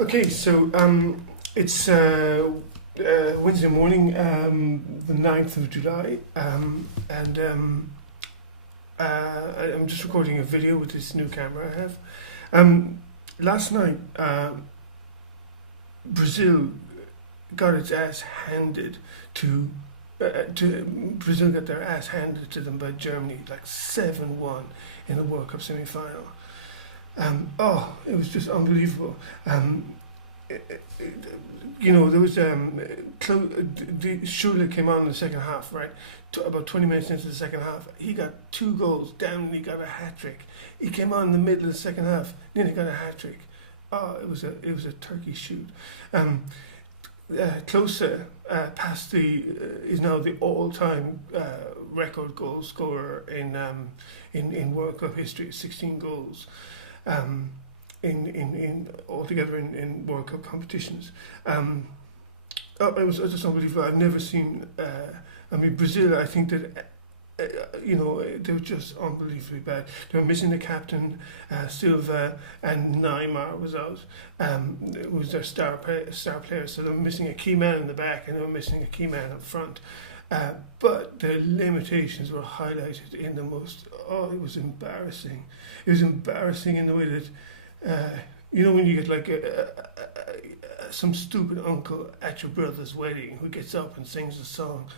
Okay, so it's Wednesday morning, the 9th of July, and I'm just recording a video with this new camera I have. Last night, Brazil got its ass handed to Brazil got their ass handed to them by Germany, like 7-1 in the World Cup semi-final. It was just unbelievable. There was Schürrle came on in the second half, right? About 20 minutes into the second half, he got 2 goals down and he got a hat trick. He came on in the middle of the second half, then he got a hat trick. It was a turkey shoot. Klose is now the all-time record goal scorer in World Cup history, 16 goals. In altogether in World Cup competitions. It was just unbelievable. I've never seen. Brazil. I think that they were just unbelievably bad. They were missing the captain, Silva, and Neymar was out. It was their star player, so they were missing a key man in the back and they were missing a key man up front. But the limitations were highlighted in the most. It was embarrassing. It was embarrassing in the way that, when you get like some stupid uncle at your brother's wedding who gets up and sings a song,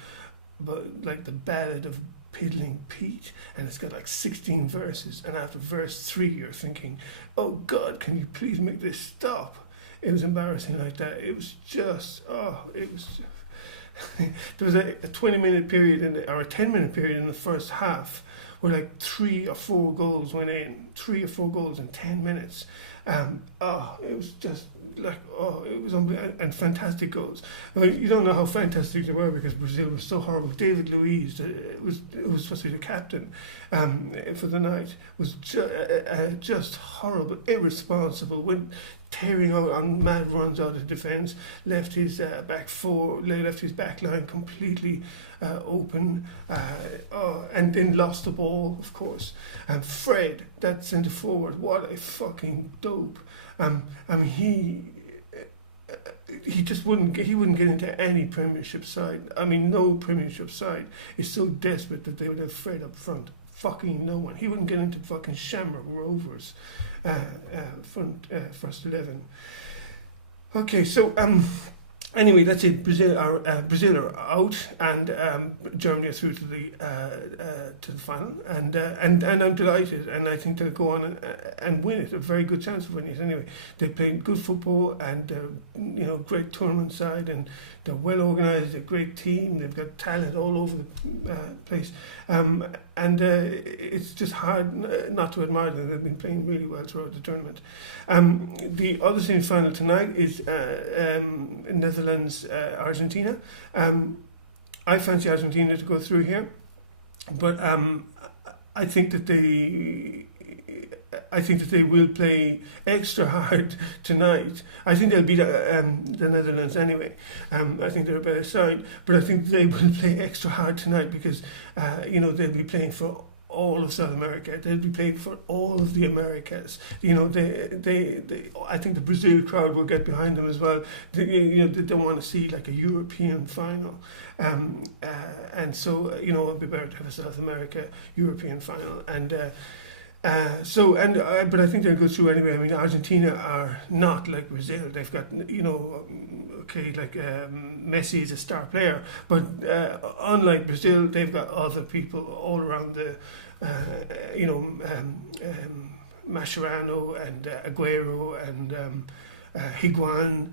but like the Ballad of Piddling Pete, and it's got like 16 verses, and after verse 3 you're thinking, oh God, can you please make this stop? It was embarrassing like that. It was just, there was a 20-minute period or a 10-minute period in the first half where like 3 or 4 goals went in, 3 or 4 goals in 10 minutes. It was just like, it was unbelievable, and fantastic goals. You don't know how fantastic they were because Brazil was so horrible. David Luiz, was supposed to be the captain for the night, was just horrible, irresponsible, went tearing out on mad runs out of defence, left his back line completely open, and then lost the ball, of course. And Fred, that centre forward, what a fucking dope. He just wouldn't get into any Premiership side. No Premiership side is so desperate that they would have Fred up front. Fucking no one. He wouldn't get into fucking Shamrock Rovers first 11. Okay, so anyway, that's it. Brazil are out, and Germany are through to the final, and I'm delighted, and I think they'll go on and win it. A very good chance of winning it. Anyway, they play good football, and they're great tournament side, and they're well organised. A great team. They've got talent all over the place, and it's just hard not to admire them. They've been playing really well throughout the tournament. The other semi-final tonight is Netherlands, Argentina. I fancy Argentina to go through here, but I think that they will play extra hard tonight. I think they'll beat the Netherlands anyway. I think they're a better side, but I think they will play extra hard tonight because they'll be playing for all of South America. They'll be playing for all of the Americas. I think the Brazil crowd will get behind them as well. They don't want to see like a European final, and so it'd be better to have a South America European final. But I think they'll go through anyway. Argentina are not like Brazil. They've got, Messi is a star player, but unlike Brazil, they've got other people all around Mascherano and Aguero and Higuain.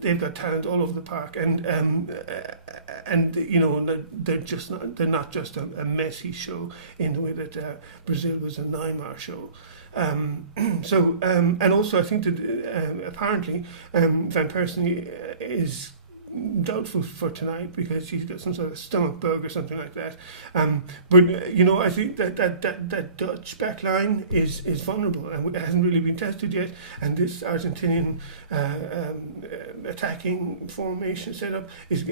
They've got talent all over the park, and they're not just a Messi show in the way that Brazil was a Neymar show. And also I think that apparently Van Persie is doubtful for tonight because he's got some sort of stomach bug or something like that. But I think that Dutch back line is vulnerable and it hasn't really been tested yet. And this Argentinian attacking formation setup is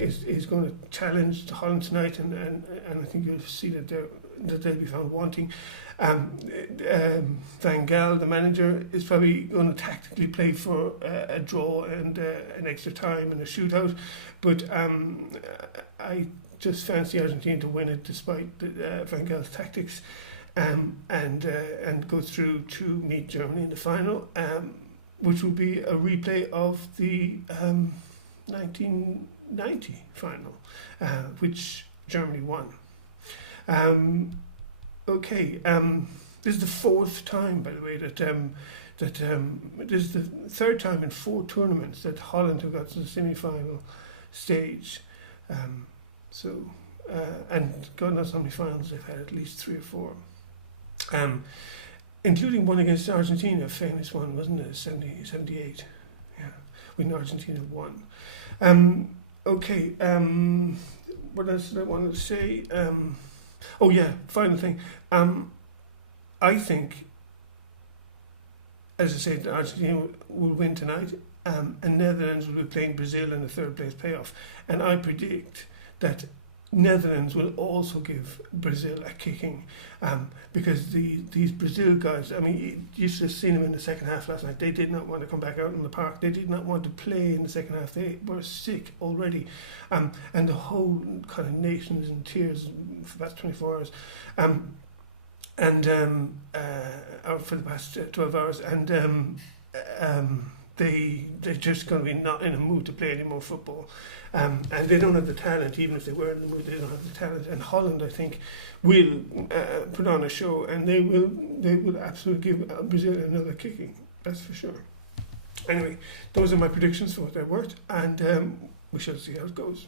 going to challenge Holland tonight, and I think you'll see that they're that they'll be found wanting. Van Gaal, the manager, is probably going to tactically play for a draw and an extra time and a shootout, but I just fancy Argentina to win it despite Van Gaal's tactics, and go through to meet Germany in the final, which will be a replay of the 1990 final, which Germany won. This is the fourth time, by the way, that this is the third time in 4 tournaments that Holland have got to the semi-final stage. And God knows how many finals they've had, at least 3 or 4. Including one against Argentina, a famous one, wasn't it? 78. Yeah, when Argentina won. What else did I want to say? Final thing. I think, as I said, Argentina will win tonight, and Netherlands will be playing Brazil in the 3rd place playoff. And I predict that Netherlands will also give Brazil a kicking, because these Brazil guys, I mean, you should have seen them in the second half last night. They did not want to come back out in the park. They did not want to play in the second half. They were sick already, and the whole kind of nation was in tears for the past 24 hours, or for the past 12 hours, and they're just going to be not in a mood to play any more football, and they don't have the talent. Even if they were in the mood, they don't have the talent. And Holland, I think, will put on a show, and they will absolutely give Brazil another kicking. That's for sure. Anyway, those are my predictions for what they're worth, and we shall see how it goes.